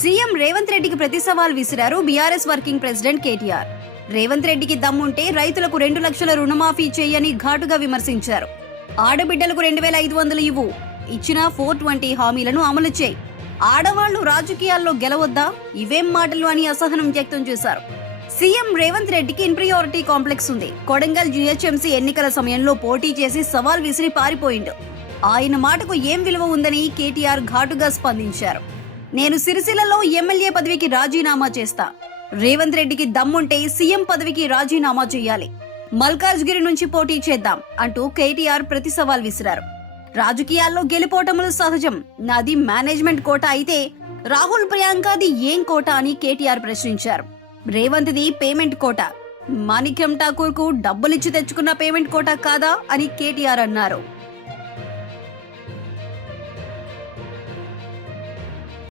CM Revanth రెడ్డికి ప్రతి సవాల్ విసిరారు BRS working president KTR. Revanth రెడ్డికి దమ్ముంటే రైతులకు రెండు లక్షల రుణమాఫీ చేయని ఘాటుగా విమర్శించారు. ఆడబిడ్డలకు రెండు వేల ఐదు వందలు ఇవ్వు ఇచ్చిన ఫోర్ ట్వంటీ హామీలను అమలు చేయి. ఆడవాళ్ళు రాజకీయాల్లో గెలవద్దా? ఇవేం మాటలు అని అసహనం వ్యక్తం చేశారు. సీఎం రేవంత్ రెడ్డికి ఇన్ప్రియారిటీ కాంప్లెక్స్ ఉంది. కొడంగల్ జిహెచ్ఎంసీ ఎన్నికల సమయంలో పోటీ చేసి సవాల్ విసిరి పారిపోయిండు. ఆయన మాటకు ఏం విలువ ఉందని కేటీఆర్ ఘాటుగా స్పందించారు. నేను సిరిసిల్లలో ఎమ్మెల్యే పదవికి రాజీనామా చేస్తా. రేవంత్ రెడ్డికి దమ్ముంటే సీఎం పదవికి రాజీనామా చేయాలి. మల్కాజ్గిరి నుంచి పోటీ చేద్దాం అంటూ కేటీఆర్ ప్రతి సవాల్ విసిరారు. రాజకీయాల్లో గెలిపోవటములు సహజం. నాది మేనేజ్మెంట్ కోట అయితే రాహుల్ ప్రియాంకది ఏం కోట అని కేటీఆర్ ప్రశ్నించారు. రేవంత్ది పేమెంట్ కోట. మాణిక్యం ఠాకూర్కు డబ్బులిచ్చి తెచ్చుకున్న పేమెంట్ కోట కాదా అని కేటీఆర్ అన్నారు.